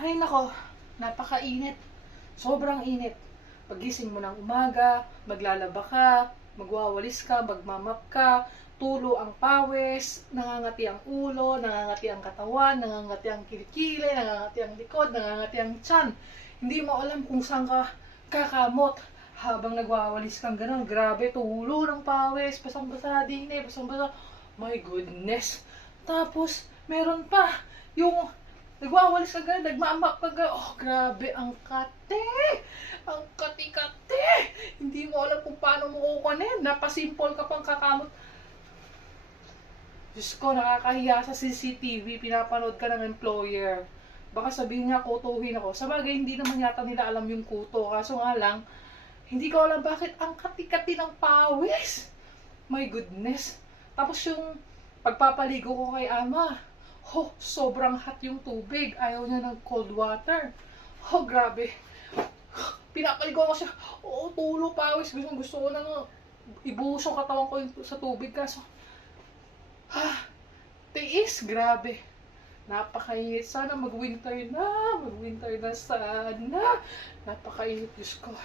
Ay nako, napakainit. Sobrang init. Pagising mo ng umaga, maglalaba ka, magwawalis ka, magmamap ka, tulo ang pawis, nangangati ang ulo, nangangati ang katawan, nangangati ang kilikili, nangangati ang likod, nangangati ang tiyan. Hindi mo alam kung saan ka kakamot habang nagwawalis kang gano'n. Grabe, tulo ng pawis, basang-basa din basang-basa. My goodness. Tapos, meron pa, yung nagwawalis ka gano'n, nagmamap ka gano'n. Oh, grabe, ang kate! Ang kati-kati! Hindi mo alam kung paano mo kukunin. Napasimple ka pang kakamot. Diyos ko, nakakahiya sa CCTV. Pinapanood ka ng employer. Baka sabihin niya, kutuhin ako. Sa bagay, hindi naman yata nila alam yung kuto. Kaso nga lang, hindi ko alam bakit ang kati-kati ng pawis. My goodness. Tapos yung pagpapaligo ko kay ama. Sobrang hot yung tubig. Ayaw niya ng cold water. Grabe. Pinapaligo ko siya. Tulo, pawis. Gusto ko na ibuhos yung katawan ko sa tubig. Kaso, tiis. Grabe. Napakainit. Sana mag-winter na. Mag-winter na sana. Napakainit, Diyos ko.